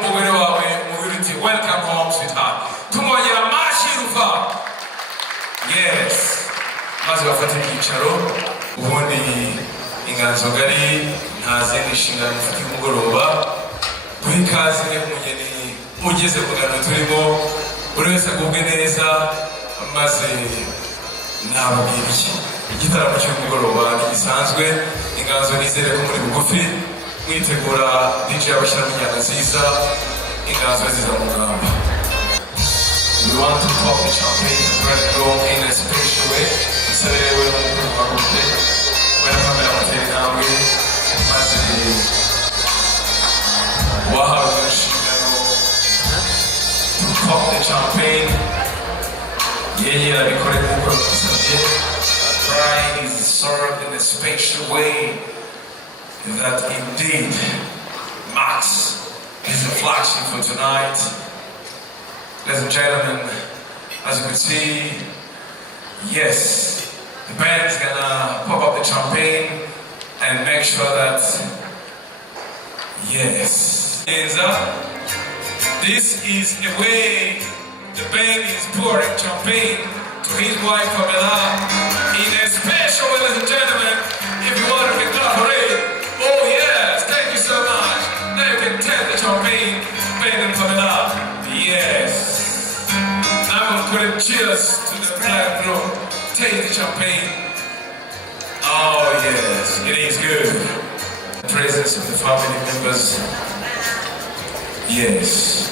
umugore wawe umubwire uti welcome home sweetheart, tumwongera amashi ruva. Yes, maze bafata ibyicaro, ubundi inganzo ngari nta zindi nshingano mufite umugoroba. Guha ikaze umugeni ugeze mu ngano turimo, buri wese agubwe neza, maze nababwira iki. Igitaramo cy'umugoroba ntigisanzwe, inganzo nizere ko muri bugufi mwitegura DJ abashyiramo injyana nziza, inganzo nziza mu ngamba. We want to pop the champagne and go in a special way. So we're going to go with it. When Pamela was there now, we must be wow, to pop the champagne. Yeah, we call it Ubukwe. Bride is served in a special way that indeed marks his reflection for tonight. Ladies and gentlemen, as you can see, yes, the band's gonna pop up the champagne and make sure that, yes, this is a way the band is pouring champagne to his wife Pamela in a special way, ladies and gentlemen. If you want to collaborate, oh yes, thank you so much. Now you can tap the champagne, band and Pamela. Yes. Now we'll put a cheers to the black room. Taste the champagne. Oh yes, it is good. The presence of the family members. Yes.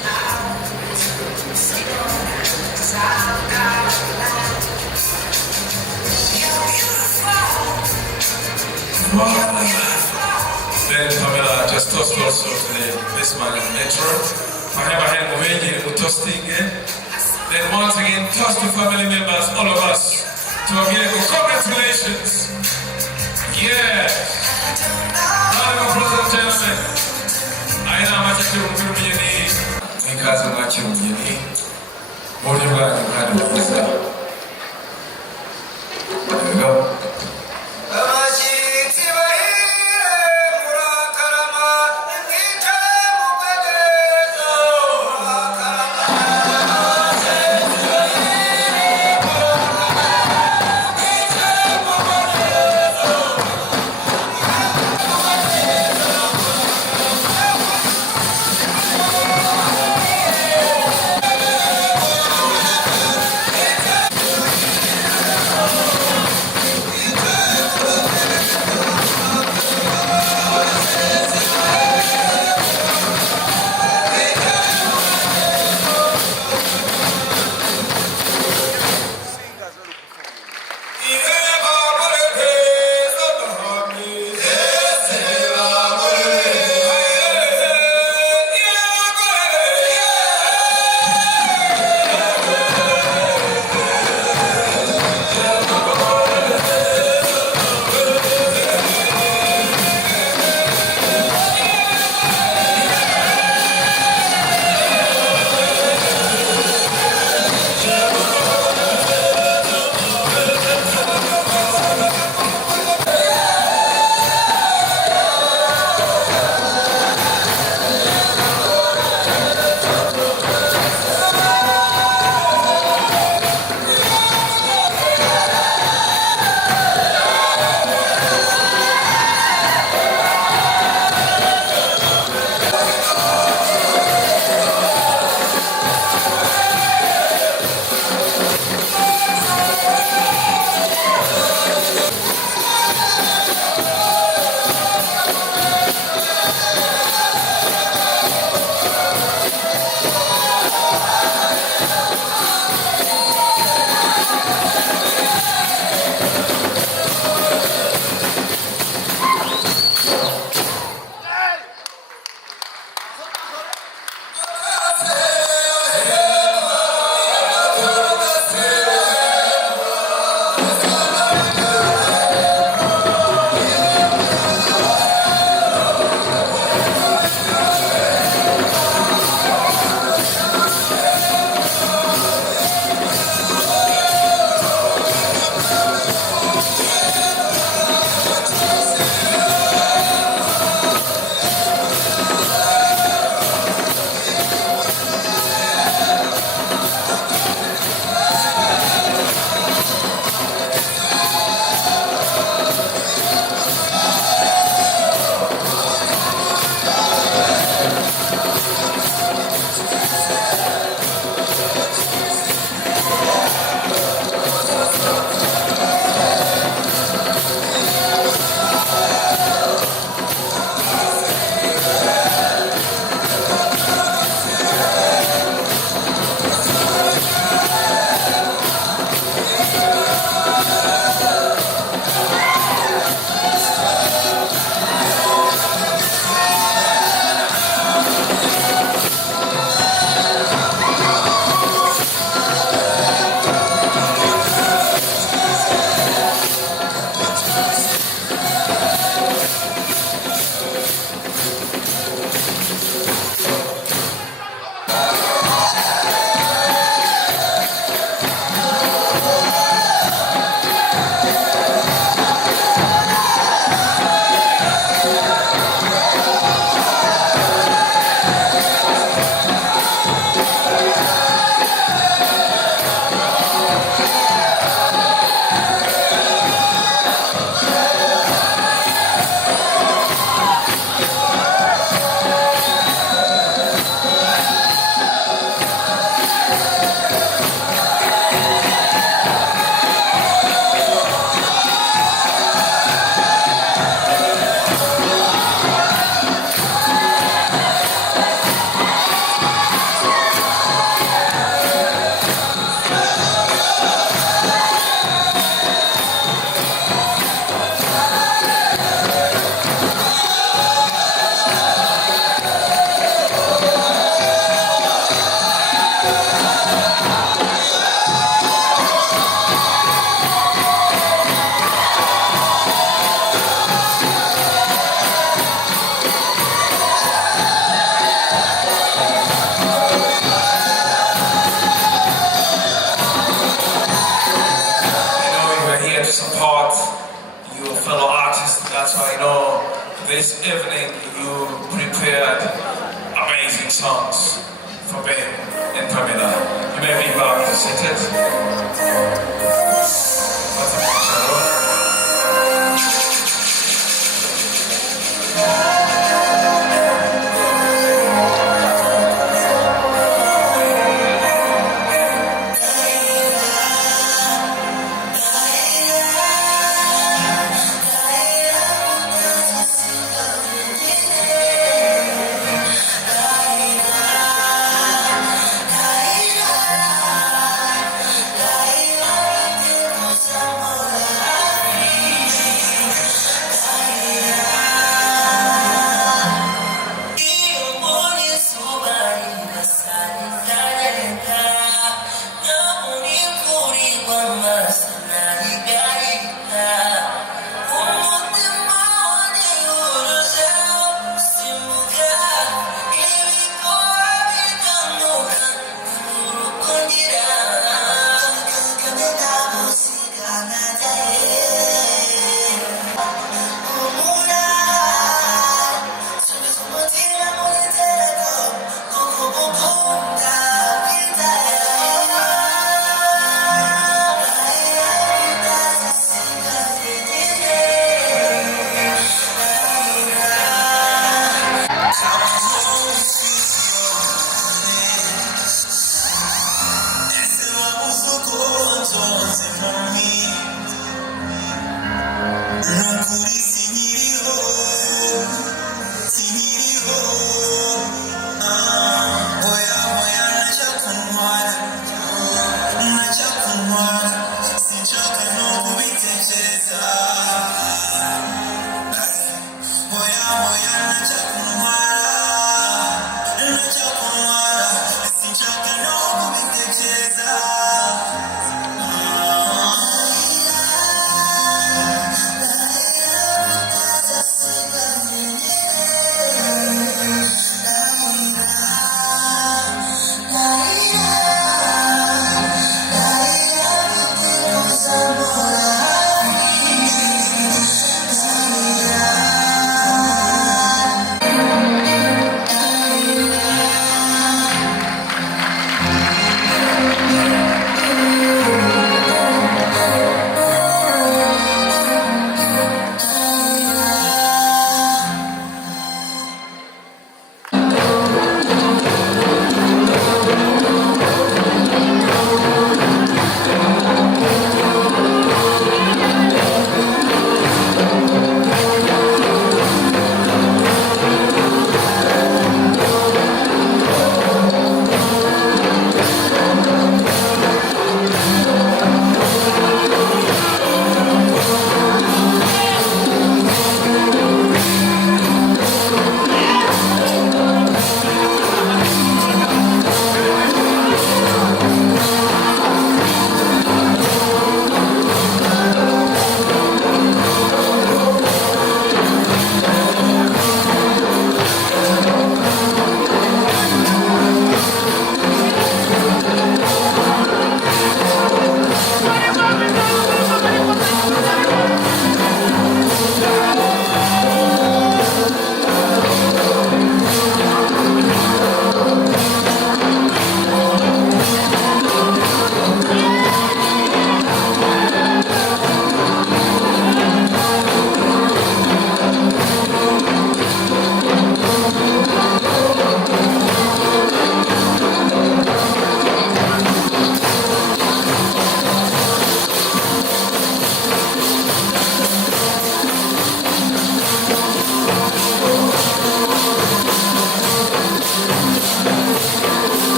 Wow. Then Pamela just toast also to this man in the metro. I have a hand over with toasting. Then once again, toast to family members, all of us. To again, congratulations. Yes. Now, brothers and gentlemen, I know how much you will be in need. Because of what you will be in need. More than what you had with this. There we go. evening you prepared amazing songs for Ben and Pamela. You may be about to sit it. What's the picture?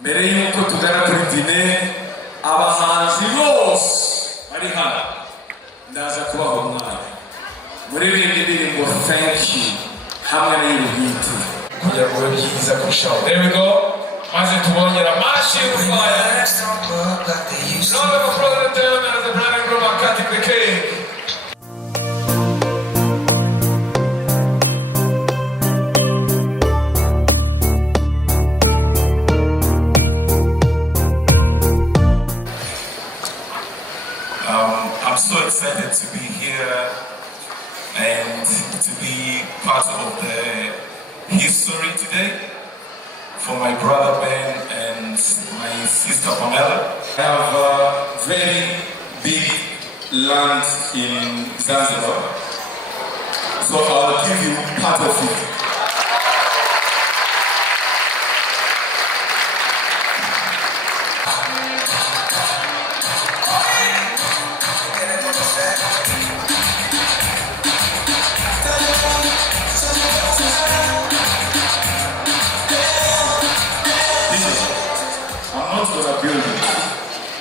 mbere y'uko tugana kuri dine abahanzi bose bari hano ndaza kubaha umwanya muririmba indirimbo thank you hamwe n'iy'ubwite kugira ngo bibe byiza kurushaho. There we go. maze tubongera amashi y'urufaya none muproze tena as the brand group are cutting the cake. I'm so excited to be here and to be part of the history today for my brother Ben and my sister Pamela. I have a very big land in Zanzibar, so I'll give you part of it.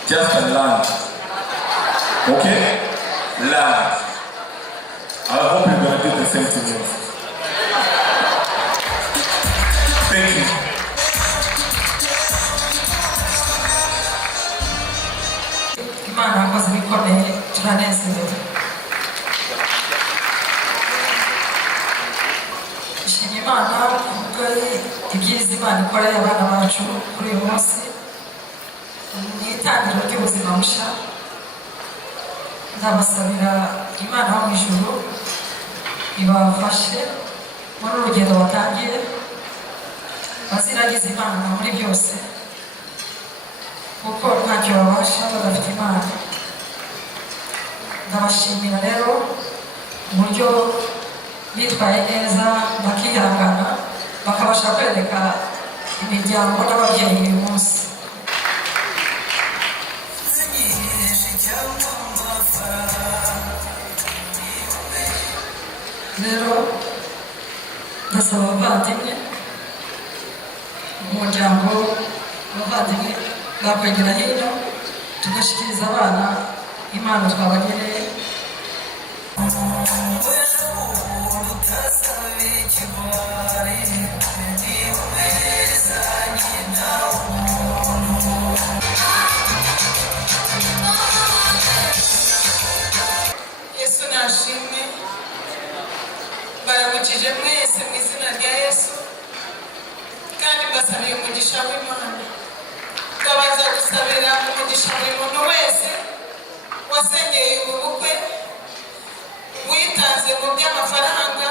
Just a land. Okay? Land. I hope you're going to do the same to me. Thank you. Imana koze bikomeye turanezerewe. Ishimye Imana kuko ibyiza Imana ikoreye abana bacu kuri uyu munsi. Itangiriro ry'ubuzima bushya ndabasabira Imana ho mu ijuru ibafashe muri urugendo batangiye baziragize Imana muri byose kuko ntacyo babasha badafite Imana. Ndabashimira rero uburyo bitwaye neza bakihangana bakabasha kwereka imiryango n'ababyeyi uyu munsi. Rero ndasaba abavandimwe umuryango abavandimwe bakwegera hino tugashyikiriza abana impano twabageneye. Yesu nashimwe baramukije mwese mu izina rya Yesu kandi mbasaniye umugisha w'Imana. Ndabaza gusabira umugisha buri muntu wese wasengeye ubu bukwe, witanze mu by'amafaranga,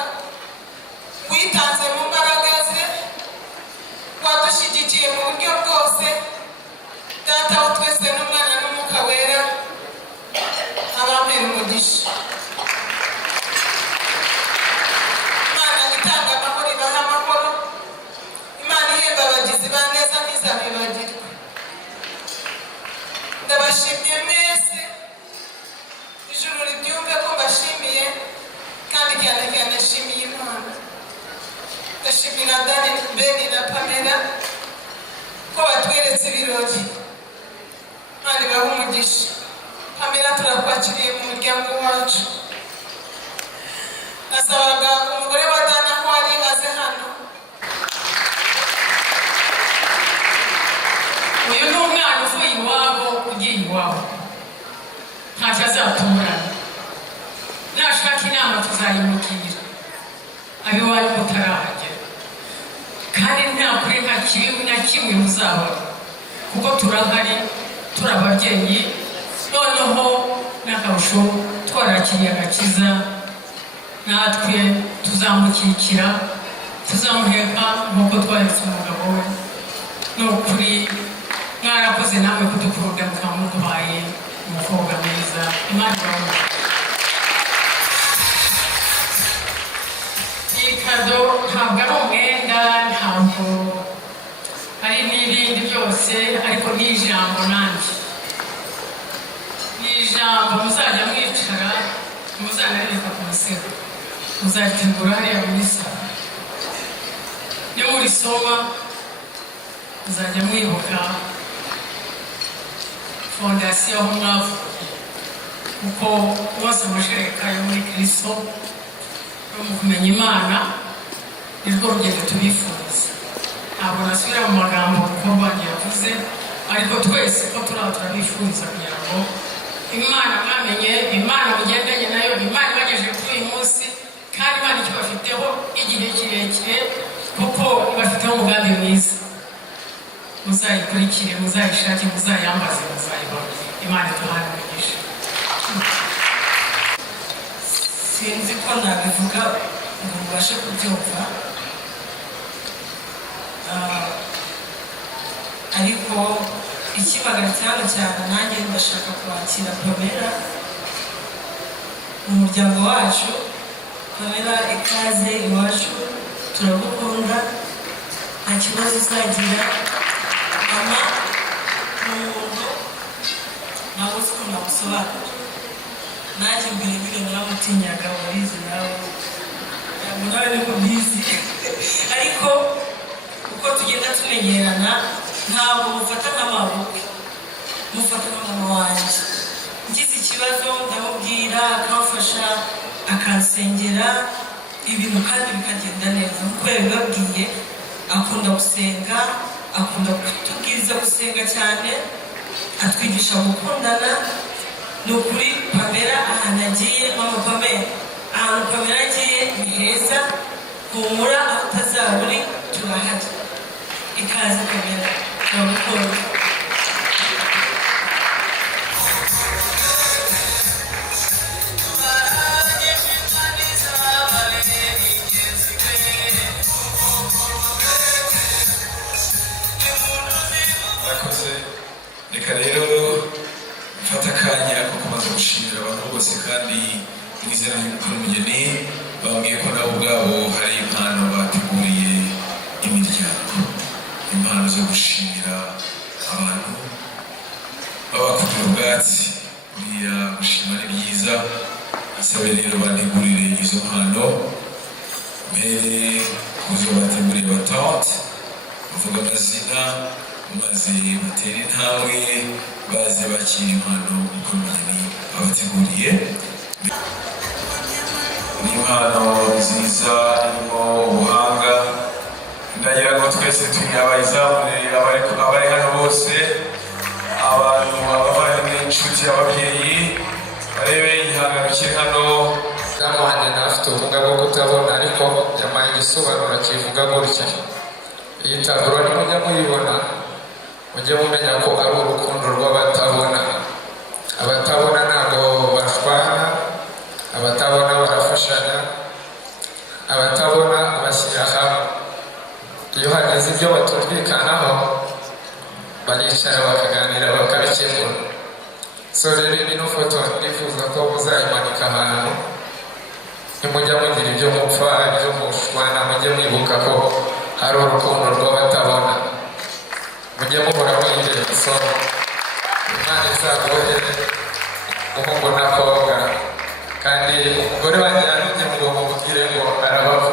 witanze mu mbaraga ze, wadushyigikiye mu buryo bwose. Data wa twese n'Umwana n'Umwuka Wera abampera umugisha. Imana itanga amahoro ibaha amahoro. Imana ihemba abagizi ba neza ntizabibagirwe. Ndabashimye mwese, ijuru ribyumve ko mbashimiye kandi cyane cyane nashimiye Imana. Ndashimira Ben na Pamela ko batweretse ibirori. Imana ibaha umugisha. Pamela turakwakiriye mu muryango wacu. Nasabaga umugore wa Dana aho ari aze hano. Uyu ni umwana uvuye iwabo ugiye iwabo, ntacyo azatumurana. Nashaka inama tuzayimubwira abiwanyu mutarahagera, kandi nta kuri nta kibi na kimwe muzabona kuko turahari, turi ababyeyi. Noneho n'akarusho twarakiriye agakiza. natwe tuzamukikira tuzamuheka nk'uko twaretse umugabo we. Ni ukuri mwarakoze namwe kudukunda mukaba muduhaye umukobwa mwiza. Imana ibahe. Iyi kado ntabwo ari umwenda, ntabwo ari n'ibindi byose, ariko ni ijambo nanjye. Ni ijambo muzajya mwicara, muzanareka ku musego, muzategura hariya muri salo. Iyo murisoma muzajya mwibuka fondasiyo aho mwavuye, kuko bose amashereka yo muri Kristo no mu kumenya Imana nirwo rugendo tubifuza. Ntabwo nasubira mu magambo kuko Rwanda yavuze, ariko twese ko turabifuza kugira ngo Imana mwamenye, Imana mugendanye nayo, Imana ibagejeje kuri uyu munsi, kandi Imana ikibafiteho igihe kirekire, kuko ibafiteho umugambi mwiza. Muzayikurikire, muzayishake, muzayambaze, muzayibone. Imana iduhane umugisha. Sinzi ko nabivuga ngo mubashe kubyumva, ariko ikibagarutse hano cyane nanjye ndashaka kwakira Pamela mu muryango wacu. Pamela, ikaze iwacu, turagukunda, nta kibazo uzagira. Mama ni umuntu ntabwo uzi ko nagusobanura. Nanjye mbere mbere naramutinyaga, warizi nawe nawe niko bizi. Ariko uko tugenda tumenyerana ntabwo mufata nk'amabukwe, mufata nka mama wanjye. Ngize ikibazo ndamubwira, akamfasha, akansengera ibintu kandi bikagenda neza. Nk'uko yabibabwiye, akunda gusenga, akunda kutubwiriza gusenga cyane, atwigisha gukundana. Ni ukuri Pamela ahantu agiye, mama Pamela, ahantu Pamela agiye ni heza, humura, aho utazaba uri turahari. Ikaze Pamela, turagukunda. Reka rero mfata akanya ko kubanza gushimira abantu bose, kandi mu izina ry'umukuru w'umugeni bambwiye ko nabo ubwabo hari impano bateguriye imiryango, impano zo gushimira abantu babakubira ubwatsi. Buriya gushima ni byiza, asabe rero bantegurire izo mpano. Mbere kuzo bateguriye batante bavuga amazina, maze batera intambwe baze bakira impano uko umugeni abateguriye. Ni impano nziza irimo ubuhanga, ndagira ngo twese abayizamure, abari hano bose, abantu, abavandimwe, inshuti, ababyeyi, barebe igihangano kiri hano. Hano wanjye ntafite ubumuga bwo kutabona, ariko yamaye igisobanuro kivuga gutya: iyi taburo nimujya muyibona, mujye mumenya ko ari urukundo rw'abatabona. Abatabona ntabwo bashwana, abatabona barafashanya, abatabona bashyira hamwe. Iyo hageze ibyo batumvikanaho, baricara bakaganira bakabikemura. So rero ino foto ndifuza ko muzayimanika ahantu, nimujya mugira ibyo mupfa, ibyo mushwana, mujye mwibuka ko hari urukundo rw'abatabona. Mujye muhora mwigire isomo. Imana izaguhere umuhungu n'akobwa, kandi umugore wanjye yantumye ngo mumubwire ngo arabakunda.